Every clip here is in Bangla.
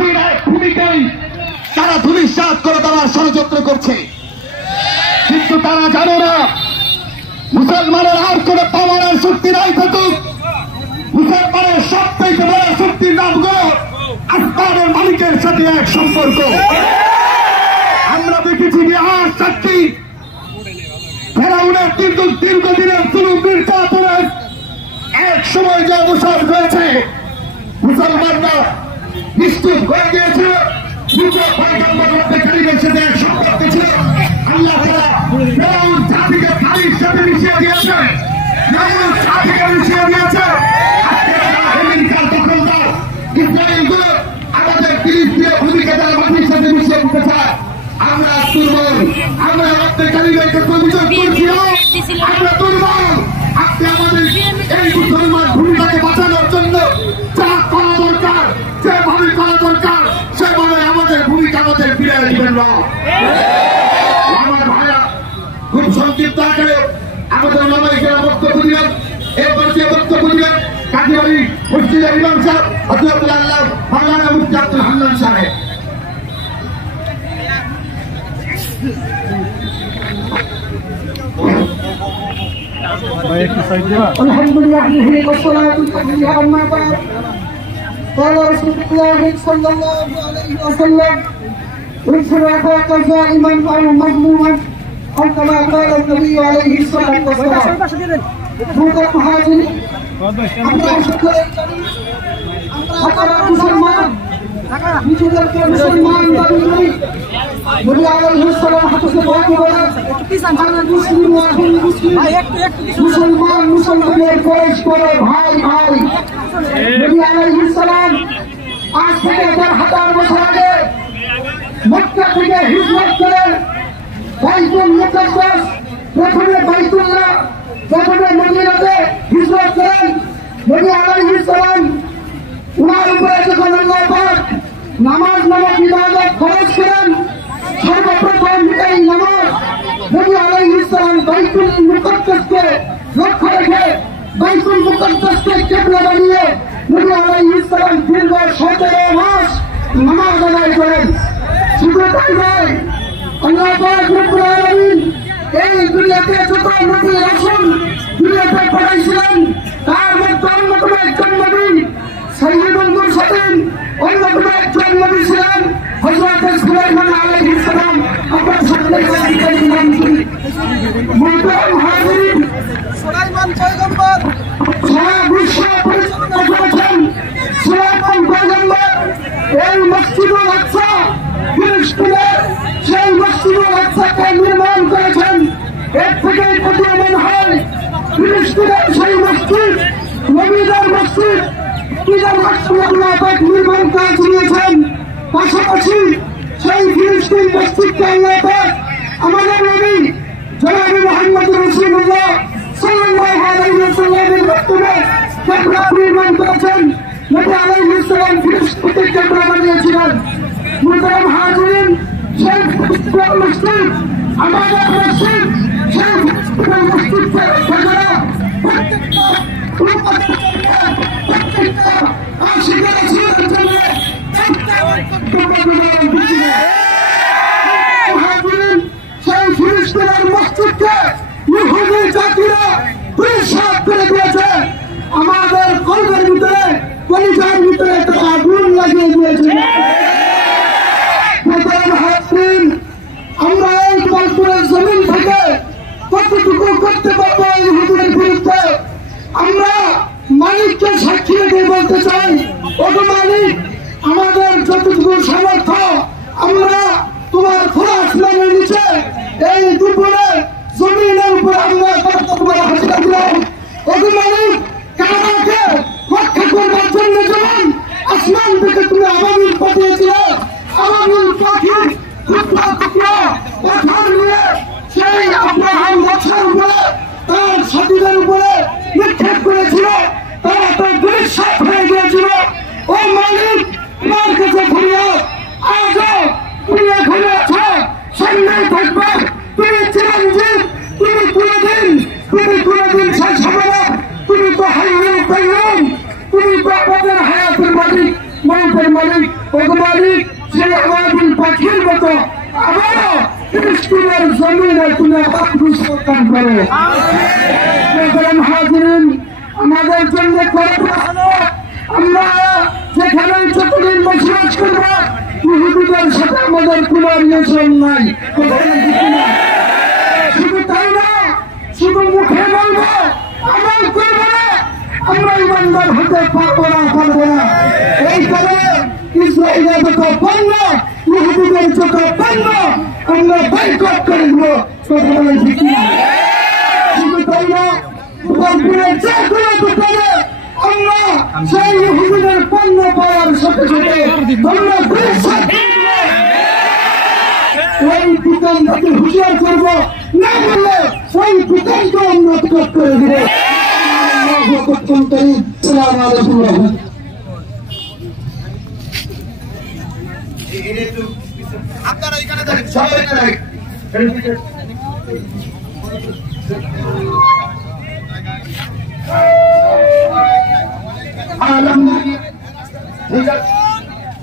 জাতির এক ভূমিকায় তারা ধূলিসাৎ করে দেওয়ার ষড়যন্ত্র করছে। কিন্তু তারা জানে না মুসলমানের আর কোনো পাওয়ার আর শক্তি নাই থাকুক, মুসলমানের সবথেকে বড় শক্তির নাম হলো আসমানের মালিকের সাথে এক সম্পর্ক। আমরা দেখেছি বিহার সাক্ষী ফেরাউনের কিন্তু দীর্ঘদিনের জুলুম নির্যাতনের এক সময় যে অবসর হয়েছে, মুসলমানরা নিশ্চিত হয়ে গিয়েছে নিজের পয়গম্বর মধ্যে কারিমের সাথে এক সম্পর্ক ছিল। আল্লাহ তাআলা ফেরাউন জাতিকে খালির সাথে মিশিয়ে দিয়েছে, ফেরাউন জাতিকে মিশিয়ে দিয়েছে। আমেরিকার দখলদার ইসরায়েলগুলো আমাদের ফিলিস্তিনের ভূমিকা যারা মাটির সাথে মিশিয়ে দিতে চায়। আমরা দুর্বল, আমরা মধ্যে কারিমেরকে অভিযোগ করছি, আমরা দুর্বল। আপনি আমাদের এই মুসলমান ভূমিকাকে বাঁচানোর জন্য যা করা দরকার, যেভাবে করা দরকার সেভাবে আমাদের ভূমিকা আমাদের ফিরে দিবেন না। আমার ভাইরা খুব সংক্ষিপ্ত আকারে আমাদের মামাইকেরা বক্তব্য দিলেন। এরপর যে বক্তব্য দিলেন কাজী মসজিদের ইমাম সাহেব হযরতুল আল্লাহ মাওলানা মুফতি আব্দুল হান্নান সাহেব। الحمد لله والصلاة والسلام أما بعد قال رسول الله صلى الله عليه وسلم انصر أخاك ظالما أو مظلوما أو كما قال النبي عليه الصلاة والسلام. আমরা মুসলমান নিজেদেরকে মুসলমান দাবি করি। নবী আলাইহিস সালাম হাদিসে বলতে বলেন মুসলমান মুসলমানের পরস্পর ভাই ভাই। নবী আলাইহিস সালাম আজ থেকে 1000 বছর আগে মক্কা থেকে হিজরত করে বাইতুল মুকাদ্দাস, প্রথমে বাইতুল্লাহ, প্রথমে মদিনাতে হিজরত করেন। নবী আলাইহিস সালাম উনার উপরে যখন আল্লাহ পাক নামাজ নামক ইবাদত ফরজ করেন, সর্বপ্রথম এই নামাজ নবী আলাইহিস সালাম বাইতুল মুকাদ্দাসকে লক্ষ্য রেখে বাইতুল মুকাদ্দাসকে কিবলা বানিয়ে নবী আলাইহিস সালাম দীর্ঘ 17 মাস নামাজ আদায় করেন। শুধু তাই নয়, আল্লাহ পাক রব্বুল আলামিন এই দুনিয়াতে যত নবী রাসূল দুনিয়াতে পাঠাইছিলেন তার মধ্যে অন্যতম একজন নবী সাইয়্যিদুল মুরসালিন, অন্যতম একজন নবী ছিলেন হযরত সুলাইমান আলাইহিস সালাম। আপনার সামনে মুহতারাম হাজিরিন, সুলাইমান পয়গম্বর সারা বিশ্ব পরিচালনা করেছেন। সুলাইমান পয়গম্বর এই মসজিদুল আকসা ফিলিস্তিনের সেই মসজিদুল আকসাকে নির্মাণ করেছেন। এর থেকে প্রতীয়মান হয় ফিলিস্তিনের সেই মসজিদ নবীদের মসজিদ নির্মাণ কাজ নিয়েছেন। পাশাপাশি সেই ফিলিস্তিন মসজিদকে আল্লাহ পাক আমাদের নবী জনাব মুহাম্মদ রাসূলুল্লাহ সাল্লাল্লাহু আলাইহি ওয়াসাল্লামের মাধ্যমে কিবলা নির্মাণ করেছেন। নবী আলাইহিস সালাম ফিলিস্তিনকে কিবলা বানিয়েছিলেন। মুহতারাম হাজিরিন, সেই মসজিদ আমাদের মসজিদ, সেই মসজিদকে যারা প্রত্যেকটা সেই ফিলিস্তিনের মসজিদকে ইহুদি জাতিরা পরিষ্কার করে দিয়েছে। আমাদের কলবের ভিতরে কলিজার ভিতরে একটা আগুন লাগিয়ে দিয়েছে। আমরা এই কলপুরের জমিন থেকে কতটুকু করতে পারবো ইহুদিদের বিরুদ্ধে? আমরা মালিককে সাক্ষী রেখে বলতে চাই, ওগো মালিক, আমাদের যতটুকু সামর্থ্য আমরা তোমার খোলা আসমানের নিচে এই দুপুরে জমিনের উপরে আমরা তোমার হাজিরা দিলাম। ওগো মালিক, কাবাকে রক্ষা করবার জন্য যেমন আসমান থেকে তুমি আবাবিল পাঠিয়েছিলে, আবাবিল পাখি টুকরা টুকরা পাথর নিয়ে সেই আব্রাহাম গাছের উপরে তার সাথীদের উপরে নিক্ষেপ করেছিল, তারা তো দুঃসাপ হয়ে গিয়েছিল। ও মালিক, তোমার কাছে ফরিয়াদ, আজও তুমি এখানে আছো, সামনেই থাকবে, তুমি চিরঞ্জীব, তুমি কোনদিন শেষ হবে না, তুমি তো হাইয়ুল কাইয়ুম, তুমি তো আমাদের হায়াতের মৌতের মালিক মালিক সেই আওয়াজুল পাখির মতো আবারও ফিলিস্তিনের জমিনে তুমি আত্মসমর্পণ করো। হাজিরিন, আমাদের জন্য আমরা যেখানে যতদিন বসবাস করব ইহুদিদের সাথে আমাদের কোন রিলেশন নাই। শুধু তাই না, শুধু মুখে বলবো, আমল করবো না, আমরা ইমানদার হতে পারবো না। এই কারণে ইসরায়েলের যত পণ্য, ইহুদিদের যত পণ্য আমরা বয়কট করে দেবো। কথা বলে ঠিক না? শুধু তাই না, গোপালপুরের যে কোনো দোকানে আমরা সেই ইহুদিদের পণ্য পাওয়ার সাথে সাথে আমরা ওই দোকানটাকে হুঁশিয়ার করবো, না বললে ওই দোকানকে আমরা করে দেবো। আপনারা এখানে দেখেন, সবাই এখানে দেখেন।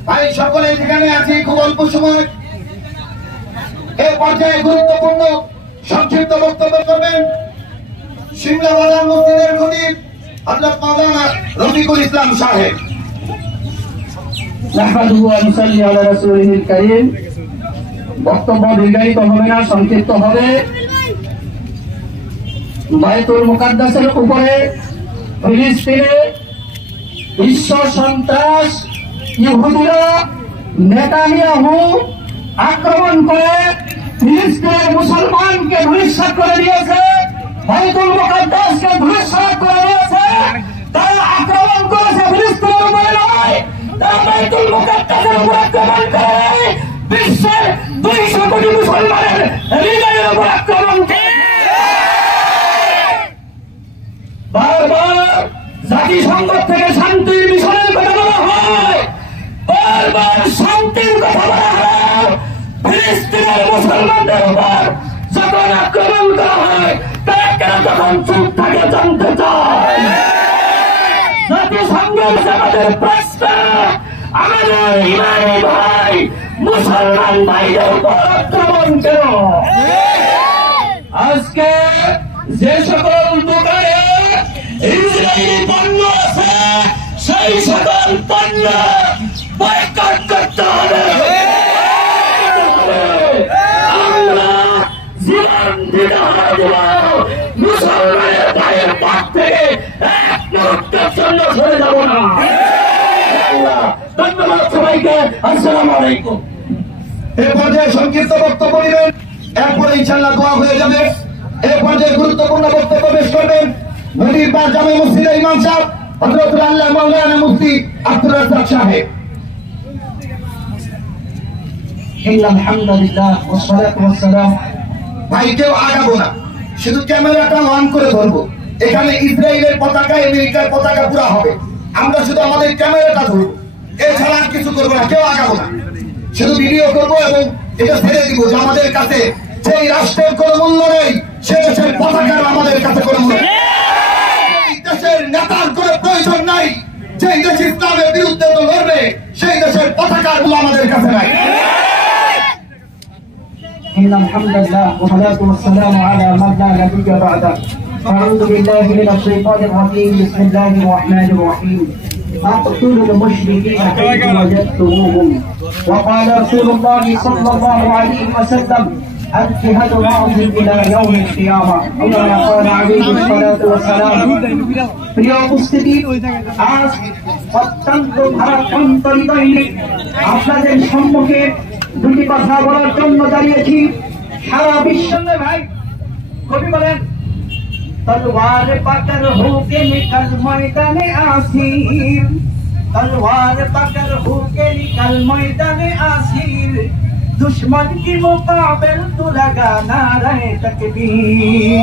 ভাই সকলে যেখানে আছি খুব অল্প সময় এই পর্যায়ে গুরুত্বপূর্ণ সংক্ষিপ্ত বক্তব্য করবেন সিমলা বাজার মসজিদের খতিব হযরত মাওলানা রফিকুল ইসলাম সাহেব। বক্তব্য দীর্ঘায়িত হবে না, সংক্ষিপ্ত হবে। বাইতুল মুকাদ্দাসের উপরে ফিলিস্তিনে বিশ্ব সন্ত্রাস ইহুদিরা নেতানিয়াহু আক্রমণ করে ফিলিস্তিনের মুসলমানকে ধূলিসাৎ করে দিয়েছে, বাইতুল মুকাদ্দাসকে ধূলিসাৎ করে দিয়েছে। তারা আক্রমণ করেছে ফিলিস্তিনের উপরে নয়, তারা বাইতুল মুকাদ্দাসের উপর আক্রমণ করে বিশ্বের 200 কোটি মুসলমানের হৃদয়ের উপর আক্রমণ করে। বারবার জাতিসংঘ থেকে শান্তির মিশনের কথা বলা হয়, বারবার শান্তির কথা বলা হয়। ফিলিস্তিনের মুসলমানদের উপর যখন আক্রমণ করা হয় তারা কেন তখন চুপ থাকে জানতে চায়। জাতিসংঘের আমাদের প্রশ্ন, আমাদের ইমানি ভাই মুসলমান ভাইদের উপর আক্রমণ কেন? আজকে যে সকল দোকানে ইসরায়েলি পণ্য আছে সেই সকল পণ্য বয়কট করতে হবে। আমরা জীবন দিতে হবে, মুসলমানের ভাইয়ের পথ থেকে এক মুহূর্তের জন্য সরে যাব না। ধন্যবাদ সবাইকে, আসসালামু আলাইকুম। এই পর্যায়ে সংক্ষিপ্ত বক্তব্য দিবেন, এরপরে ইনশাআল্লাহ দোয়া হয়ে যাবে। এই পর্যায়ে গুরুত্বপূর্ণ বক্তব্য পেশ করবেন নদীর পার জামে মসজিদের ইমাম সাহেব হযরত আল্লাহ মাওলানা মুফতি আব্দুর রাজ্জাক সাহেব। আলহামদুলিল্লাহ ওয়াসসালাতু ওয়াসসালাম। ভাই কেউ আগাবো না, শুধু ক্যামেরাটা অন করে ধরবো। এখানে ইসরায়েলের পতাকা, আমেরিকার পতাকা পুরা হবে, আমরা শুধু আমাদের ক্যামেরাটা ধরবো, এছাড়া আর কিছু করবো না। কেউ আগাবো না, শুধু ভিডিও করবো এবং এটা ছেড়ে দিব যে আমাদের কাছে সেই রাষ্ট্রের কোন মূল্য নেই, সে দেশের পতাকার আমাদের কাছে কোন মূল্য নেই, দেশের নেতার কোন প্রয়োজন নাই, যেই দেশ ইসলামের বিরুদ্ধে তো লড়বে সেই দেশের পতাকার মূল্য আমাদের কাছে নাই। আলহামদুলিল্লাহ والصلاه والسلام على من لا نبي بعده اعوذ بالله من الشيطان الرجيم بسم الله الرحمن الرحيم اقتلوا المشركين حيث وجدتموهم وقال رسول الله صلى الله عليه وسلم الجهاد معهم الى يوم القيامه كما قال عليه الصلاه والسلام প্রিয় উপস্থিতি, আজ অত্যন্ত ভারাক্রান্ত হৃদয়ে আপনাদের সম্মুখে দুটি কথা বলার জন্য দাঁড়িয়েছি। সারা বিশ্বে ভাই কবি বলেন, তলোয়ার পাকর হোকে নিকল ময়দানে আসির, তলোয়ার পাকর হোকে নিকল ময়দানে আসির, दुश्मन की मुकाबिल तू लगा नारे तकबीर।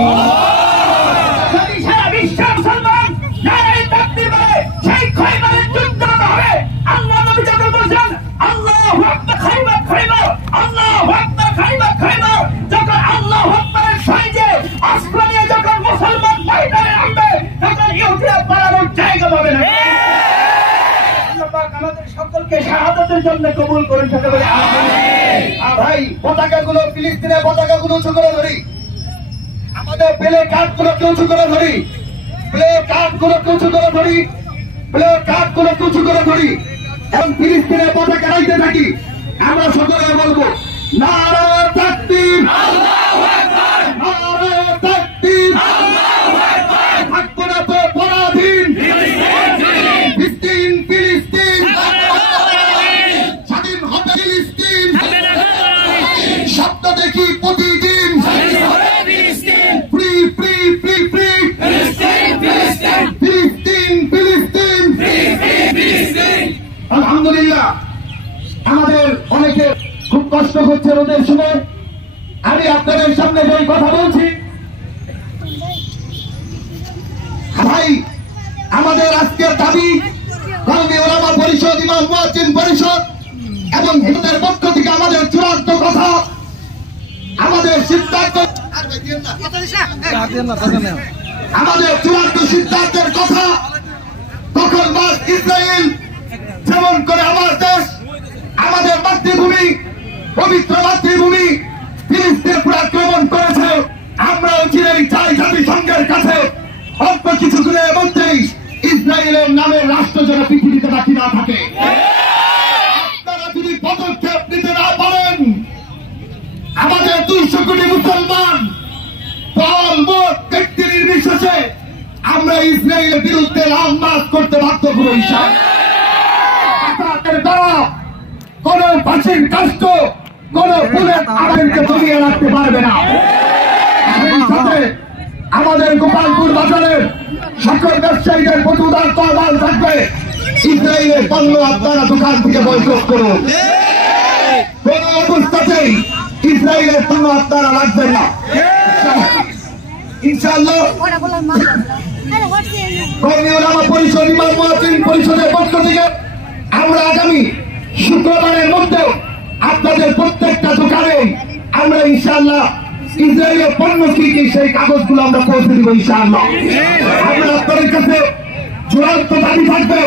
সারা বিশ্ব মুসলমান নারে তাকবীর বলে সেই খয়বরের যুদ্ধ হবে। আল্লাহ নবী যখন বলেন আল্লাহু আকবার খায়বার খায়বার, আল্লাহু আকবার খায়বার খায়বার, যখন আল্লাহু আকবারের সাইজে আসমানে যখন মুসলমান ময়দানে নামবে তখন ইহুদিরা পালানোর জায়গা পাবে না। আল্লাহ পাক আমাদের সকলকে শাহাদাতের জন্য কবুল করেন সকলে আমিন। ভাই পতাকাগুলো ফিলিস্তিনের পতাকাগুলো উঁচু করে ধরি, আমাদের প্লে কার্ডগুলোকে উঁচু করে ধরি, প্লে কার্ডগুলোকে উঁচু করে ধরি, প্লে কার্ডগুলোকে উঁচু করে ধরি এবং ফিলিস্তিনের পতাকা রাখতে থাকি। আমরা সকলে বলবো নারায়ে তাকবীর, আল্লাহু আকবার, নারায়ে তাকবীর, আল্লাহু আকবার। থাকবো না তো পরাধীন ফিলিস্তিন, ফিলিস্তিন স্বাধীন হবে ফিলিস্তিন, শব্দ দেখি প্রতিদিন ফ্রি ফ্রি ফ্রি ফ্রি ফিলিস্তিন, ফিলিস্তিন। আলহামদুলিল্লাহ আমাদের অনেকে খুব কষ্ট হচ্ছে রোদের সময়। আমি আপনাদের সামনে যেই কথা বলছি ভাই, আমাদের আজকের দাবি কওমি উলামা পরিষদ, ইমাম মুয়াজ্জিন পরিষদ এবং হিন্দুদের পক্ষ থেকে আমাদের চূড়ান্ত কথা, আমাদের সিদ্ধান্ত, আমাদের চূড়ান্ত সিদ্ধান্তের কথা, তখন বাস ইসরায়েল যেমন করে আমার দেশ, আমাদের মাতৃভূমি, পবিত্র মাতৃভূমি ফিলিস্তিনের উপর আক্রমণ করেছে, আমরা চিরেই চাই জাতিসংঘের কাছে অল্প কিছু দিনের মধ্যেই ইসরায়েলের নামের রাষ্ট্র যেন পৃথিবীতে বাকি না থাকে। আপনারা যদি পদক্ষেপ নিতে না পারেন, আমাদের 200 কোটি মুসলমান দল মত ব্যক্তি নির্বিশেষে আমরা ইসরায়েলের বিরুদ্ধে লাল মার্চ করতে বাধ্য হব। কোন ফাঁসির কাষ্ট, কোন বুলেট আমাদেরকে দমিয়ে রাখতে পারবে না। সেই সাথে আমাদের গোপালপুর বাজারের সকল ব্যবসায়ীদের প্রতি উদারতা আহ্বান থাকবে, ইসরায়েলের পণ্য আপনারা দোকান থেকে বয়কট করুন। কোন অবস্থাতেই ইসরায়েলের পণ্য আপনারা রাখবেন না ইনশাআল্লাহ। কওমি উলামা পরিষদ, ইমাম মুয়াজ্জিন পরিষদের পক্ষ থেকে আমরা আগামী শুক্রবারের মধ্যে আপনাদের প্রত্যেকটা দোকানে আমরা ইনশাআল্লাহ ইসরায়েলের পণ্য কি কি সেই কাগজগুলো আমরা পৌঁছে দিব ইনশাআল্লাহ। আমরা আপনাদের কাছে চূড়ান্ত দাবি থাকবে,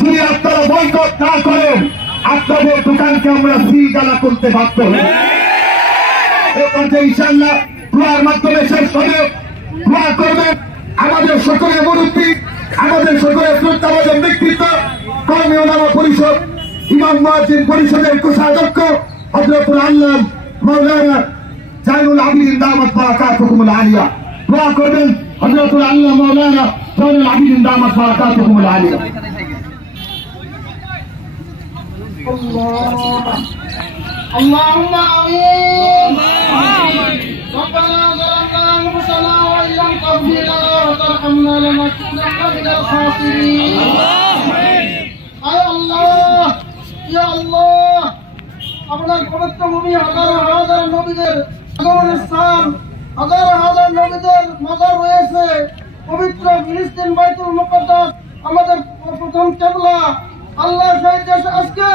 যদি আপনারা বয়কট না করেন আপনাদের দোকানকে আমরা সিলগালা করতে বাধ্য হব। এ পর্যায়ে ইনশাআল্লাহ দোয়ার মাধ্যমে শেষ হবে। দোয়া করবেন আমাদের সকলের মুরব্বী, আমাদের সকলের শ্রদ্ধাভাজন ব্যক্তিত্ব, কওমি উলামা পরিষদ, ইমাম মুয়াজ্জিন পরিষদের কোষাধ্যক্ষ হযরতুল আল্লামা মাওলানা জাইনুল আবিদিন দামাত বারাকাতুহুমুল আলিয়া। দোয়া করবেন হযরতুল আল্লামা মাওলানা জাইনুল আবিদিন দামাত বারাকাতুহুমুল আলিয়া। اللهم آمين. ربنا ظلمنا أنفسنا وإن لم تغفر لنا وترحمنا لنكونن من الخاسرين. আয় আল্লাহ, ইয়া আল্লাহ, আপনার পবিত্র ভূমি হাজার হাজার নবীদের আগমনের স্থান, হাজার হাজার নবীদের মাজার রয়েছে। পবিত্র ফিলিস্তিন বাইতুল মুকাদ্দাস আমাদের প্রথম কিবলা। আল্লাহ সেই দেশে আজকে